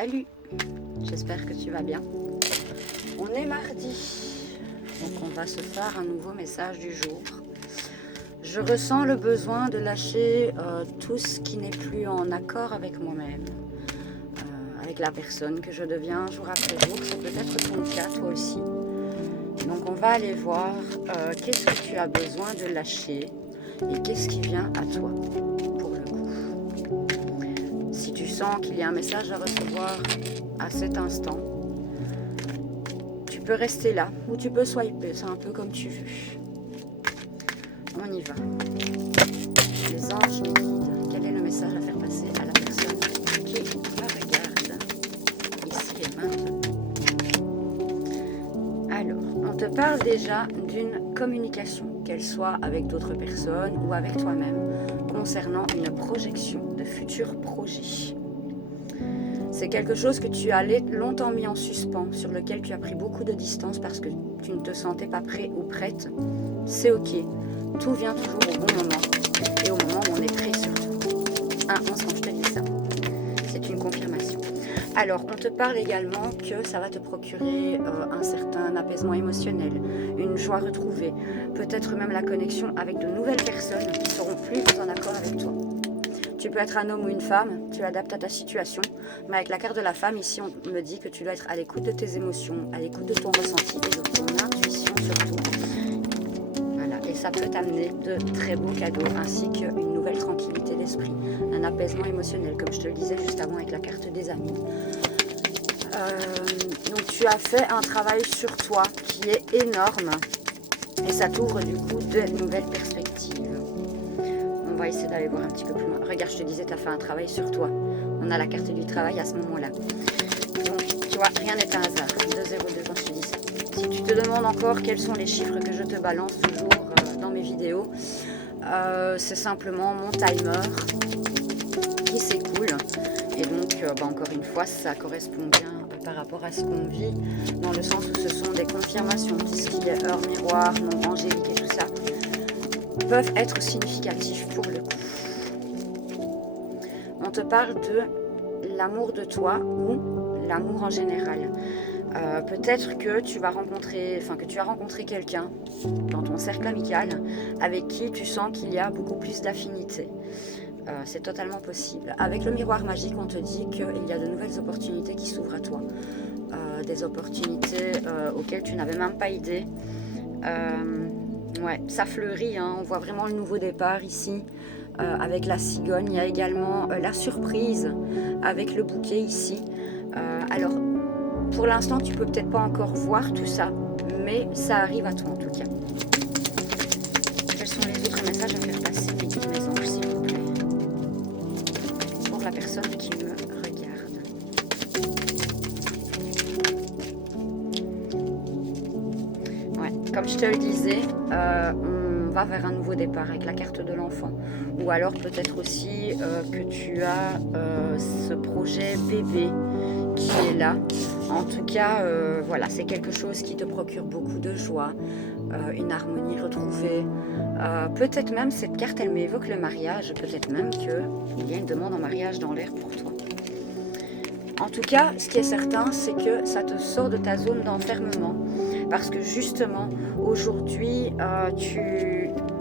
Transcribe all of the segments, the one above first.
Salut, j'espère que tu vas bien. On est mardi, donc on va se faire un nouveau message du jour. Je ressens le besoin de lâcher tout ce qui n'est plus en accord avec moi-même, avec la personne que je deviens jour après jour. C'est peut-être ton cas, toi aussi. Donc on va aller voir qu'est-ce que tu as besoin de lâcher et qu'est-ce qui vient à toi pour le coup. Si tu sens qu'il y a un message à recevoir à cet instant, tu peux rester là ou tu peux swiper, c'est un peu comme tu veux. On y va. Les anges nous guident. Quel est le message à faire passer à la personne qui me regarde ici et maintenant? Alors, on te parle déjà d'une communication, qu'elle soit avec d'autres personnes ou avec toi-même, concernant une projection de futurs projets. C'est quelque chose que tu as longtemps mis en suspens, sur lequel tu as pris beaucoup de distance parce que tu ne te sentais pas prêt ou prête. C'est ok, tout vient toujours au bon moment et au moment où on est prêt surtout. Un instant, je te dis ça, c'est une confirmation. Alors, on te parle également que ça va te procurer un certain apaisement émotionnel, une joie retrouvée, peut-être même la connexion avec de nouvelles personnes qui seront plus en accord avec toi. Tu peux être un homme ou une femme, tu adaptes à ta situation, mais avec la carte de la femme, ici, on me dit que tu dois être à l'écoute de tes émotions, à l'écoute de ton ressenti et de ton intuition surtout. Voilà, et ça peut t'amener de très beaux cadeaux, ainsi qu'une nouvelle tranquillité d'esprit, un apaisement émotionnel, comme je te le disais juste avant avec la carte des amis. Donc tu as fait un travail sur toi qui est énorme, et ça t'ouvre du coup de nouvelles perspectives. On va essayer d'aller voir un petit peu plus loin. Regarde, je te disais, tu as fait un travail sur toi. On a la carte du travail à ce moment-là. Donc, tu vois, rien n'est un hasard. 2-0-2 quand je te dis ça. Si tu te demandes encore quels sont les chiffres que je te balance toujours dans mes vidéos, c'est simplement mon timer qui s'écoule. Et donc, encore une fois, ça correspond bien par rapport à ce qu'on vit, dans le sens où ce sont des confirmations, tout ce qui est heure miroir, nom angélique et tout ça, peuvent être significatifs pour le coup. On te parle de l'amour de toi ou l'amour en général. Peut-être que tu vas rencontrer, que tu as rencontré quelqu'un dans ton cercle amical avec qui tu sens qu'il y a beaucoup plus d'affinité. C'est totalement possible. Avec le miroir magique, on te dit qu'il y a de nouvelles opportunités qui s'ouvrent à toi. Des opportunités auxquelles tu n'avais même pas idée. Ouais, ça fleurit, hein. On voit vraiment le nouveau départ ici avec la cigogne. Il y a également la surprise avec le bouquet ici. Alors, pour l'instant, tu peux peut-être pas encore voir tout ça, mais ça arrive à toi en tout cas. Quels sont les autres messages à faire passer, mes anges, s'il vous plaît, pour la personne qui me regarde? Ouais, comme je te le disais, on va vers un nouveau départ avec la carte de l'enfant. Ou alors peut-être aussi que tu as ce projet bébé qui est là. En tout cas, voilà, c'est quelque chose qui te procure beaucoup de joie, une harmonie retrouvée. Peut-être même, cette carte, elle m'évoque le mariage. Peut-être même qu'il y a une demande en mariage dans l'air pour toi. En tout cas, ce qui est certain, c'est que ça te sort de ta zone d'enfermement. Parce que justement, aujourd'hui,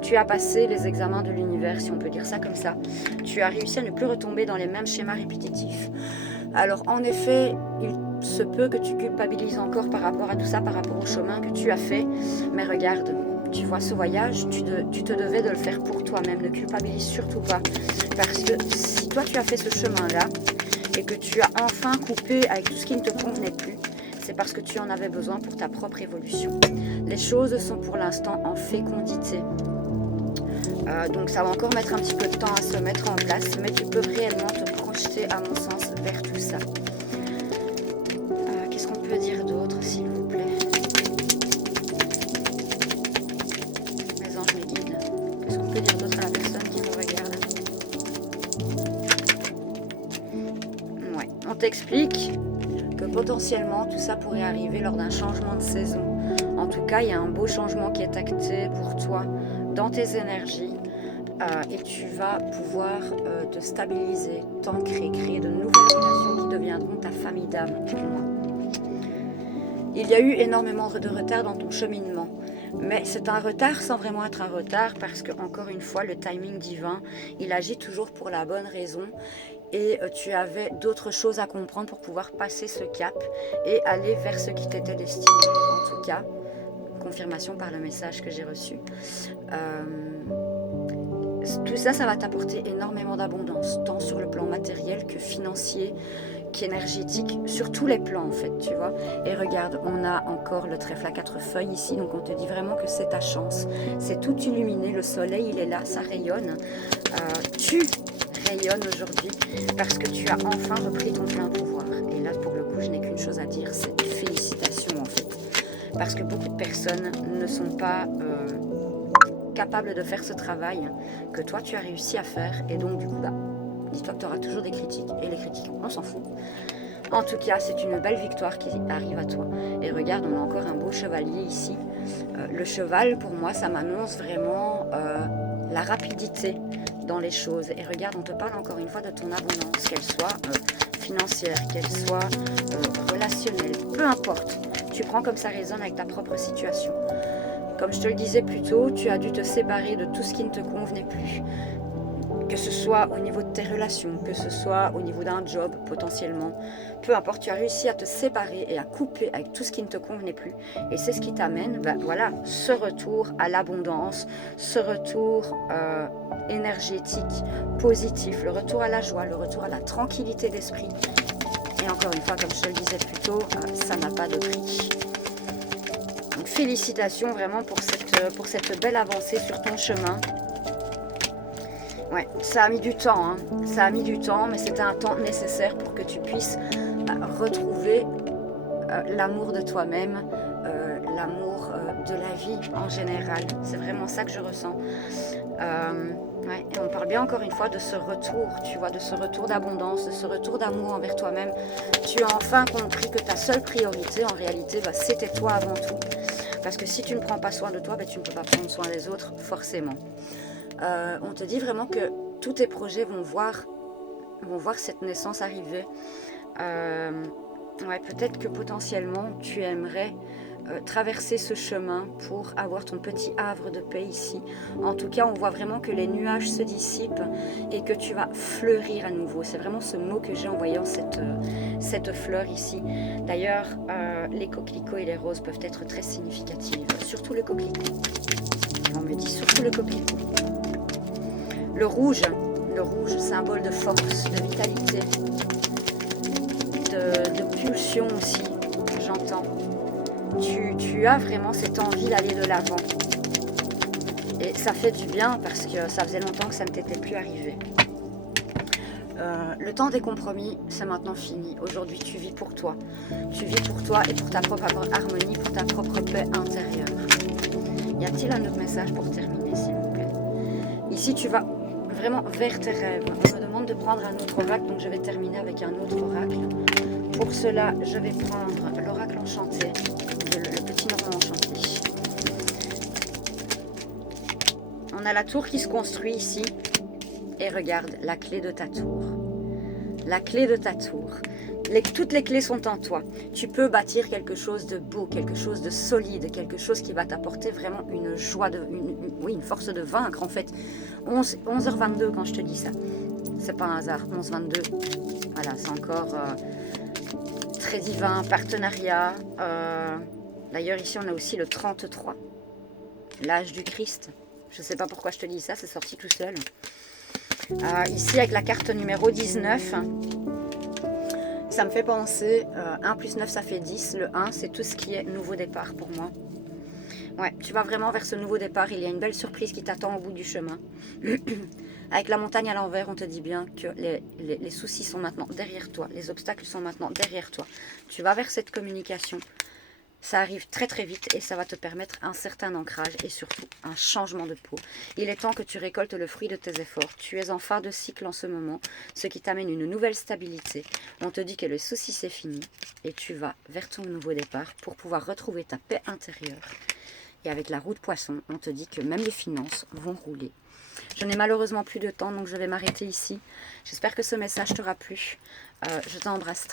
tu as passé les examens de l'univers, si on peut dire ça comme ça. Tu as réussi à ne plus retomber dans les mêmes schémas répétitifs. Alors, en effet, il se peut que tu culpabilises encore par rapport à tout ça, par rapport au chemin que tu as fait. Mais regarde, tu vois, ce voyage, tu te devais de le faire pour toi-même. Ne culpabilise surtout pas. Parce que si toi, tu as fait ce chemin-là, et que tu as enfin coupé avec tout ce qui ne te convenait plus, c'est parce que tu en avais besoin pour ta propre évolution. Les choses sont pour l'instant en fécondité. Donc ça va encore mettre un petit peu de temps à se mettre en place, mais tu peux réellement te projeter, à mon sens, vers tout ça. Qu'est-ce qu'on peut dire d'autre, s'il vous plaît? Mes anges, mes guides, qu'est-ce qu'on peut dire d'autre à la personne qui nous regarde? Ouais, on t'explique que potentiellement tout ça pourrait arriver lors d'un changement de saison. En tout cas, il y a un beau changement qui est acté pour toi dans tes énergies et tu vas pouvoir te stabiliser, t'ancrer, créer de nouvelles relations qui deviendront ta famille d'âme, du moins. Il y a eu énormément de retard dans ton cheminement. Mais c'est un retard sans vraiment être un retard parce que, encore une fois, le timing divin, il agit toujours pour la bonne raison. Et tu avais d'autres choses à comprendre pour pouvoir passer ce cap et aller vers ce qui t'était destiné. En tout cas, confirmation par le message que j'ai reçu. Tout ça, ça va t'apporter énormément d'abondance, tant sur le plan matériel que financier, qu'énergétique, sur tous les plans en fait, tu vois. Et regarde, on a encore le trèfle à 4 feuilles ici, donc on te dit vraiment que c'est ta chance. C'est tout illuminé, le soleil il est là, ça rayonne. Tu rayonnes aujourd'hui parce que tu as enfin repris ton plein pouvoir. Et là, pour le coup, je n'ai qu'une chose à dire, c'est félicitations en fait. Parce que beaucoup de personnes ne sont pas capables de faire ce travail que toi tu as réussi à faire. Et donc du coup, dis-toi que tu auras toujours des critiques. Et les critiques, on s'en fout. En tout cas, c'est une belle victoire qui arrive à toi. Et regarde, on a encore un beau chevalier ici. Le cheval, pour moi, ça m'annonce vraiment la rapidité dans les choses. Et regarde, on te parle encore une fois de ton abondance, qu'elle soit financière, qu'elle soit relationnelle, peu importe. Tu prends comme ça résonne avec ta propre situation. Comme je te le disais plus tôt, tu as dû te séparer de tout ce qui ne te convenait plus. Que ce soit au niveau de tes relations, que ce soit au niveau d'un job potentiellement. Peu importe, tu as réussi à te séparer et à couper avec tout ce qui ne te convenait plus. Et c'est ce qui t'amène, voilà, ce retour à l'abondance, ce retour énergétique, positif, le retour à la joie, le retour à la tranquillité d'esprit. Et encore une fois, comme je te le disais plus tôt, ça n'a pas de prix. Donc félicitations vraiment pour cette belle avancée sur ton chemin. Ouais, ça a mis du temps, hein. Ça a mis du temps, mais c'était un temps nécessaire pour que tu puisses retrouver l'amour de toi-même, l'amour de la vie en général. C'est vraiment ça que je ressens. Ouais, et on parle bien encore une fois de ce retour, tu vois, de ce retour d'abondance, de ce retour d'amour envers toi-même. Tu as enfin compris que ta seule priorité, en réalité, c'était toi avant tout. Parce que si tu ne prends pas soin de toi, tu ne peux pas prendre soin des autres, forcément. On te dit vraiment que tous tes projets vont voir cette naissance arriver. Ouais, peut-être que potentiellement, tu aimerais traverser ce chemin pour avoir ton petit havre de paix ici. En tout cas, on voit vraiment que les nuages se dissipent et que tu vas fleurir à nouveau. C'est vraiment ce mot que j'ai en voyant cette fleur ici. D'ailleurs, les coquelicots et les roses peuvent être très significatives, surtout le coquelicot. On me dit surtout le coquelicot. Le rouge, symbole de force, de vitalité, de pulsion aussi, j'entends. Tu as vraiment cette envie d'aller de l'avant. Et ça fait du bien parce que ça faisait longtemps que ça ne t'était plus arrivé. Le temps des compromis, c'est maintenant fini. Aujourd'hui, tu vis pour toi. Tu vis pour toi et pour ta propre harmonie, pour ta propre paix intérieure. Y a-t-il un autre message pour terminer, s'il vous plaît? Ici, tu vas vraiment vers tes rêves. On me demande de prendre un autre oracle, donc je vais terminer avec un autre oracle. Pour cela, je vais prendre l'oracle enchanté, le petit normand enchanté. On a la tour qui se construit ici. Et regarde, la clé de ta tour. La clé de ta tour. Toutes les clés sont en toi. Tu peux bâtir quelque chose de beau, quelque chose de solide, quelque chose qui va t'apporter vraiment une joie, une force de vaincre en fait. 11h22 quand je te dis ça. C'est pas un hasard, 11h22. Voilà, c'est encore très divin, partenariat. D'ailleurs ici on a aussi le 33. L'âge du Christ. Je sais pas pourquoi je te dis ça, c'est sorti tout seul. Ici avec la carte numéro 19, ça me fait penser, 1 plus 9 ça fait 10, le 1 c'est tout ce qui est nouveau départ pour moi. Ouais, tu vas vraiment vers ce nouveau départ, il y a une belle surprise qui t'attend au bout du chemin. Avec la montagne à l'envers, on te dit bien que les soucis sont maintenant derrière toi, les obstacles sont maintenant derrière toi. Tu vas vers cette communication. Ça arrive très très vite et ça va te permettre un certain ancrage et surtout un changement de peau. Il est temps que tu récoltes le fruit de tes efforts. Tu es en fin de cycle en ce moment, ce qui t'amène une nouvelle stabilité. On te dit que le souci c'est fini et tu vas vers ton nouveau départ pour pouvoir retrouver ta paix intérieure. Et avec la roue de poisson, on te dit que même les finances vont rouler. Je n'ai malheureusement plus de temps, donc je vais m'arrêter ici. J'espère que ce message t'aura plu. Je t'embrasse très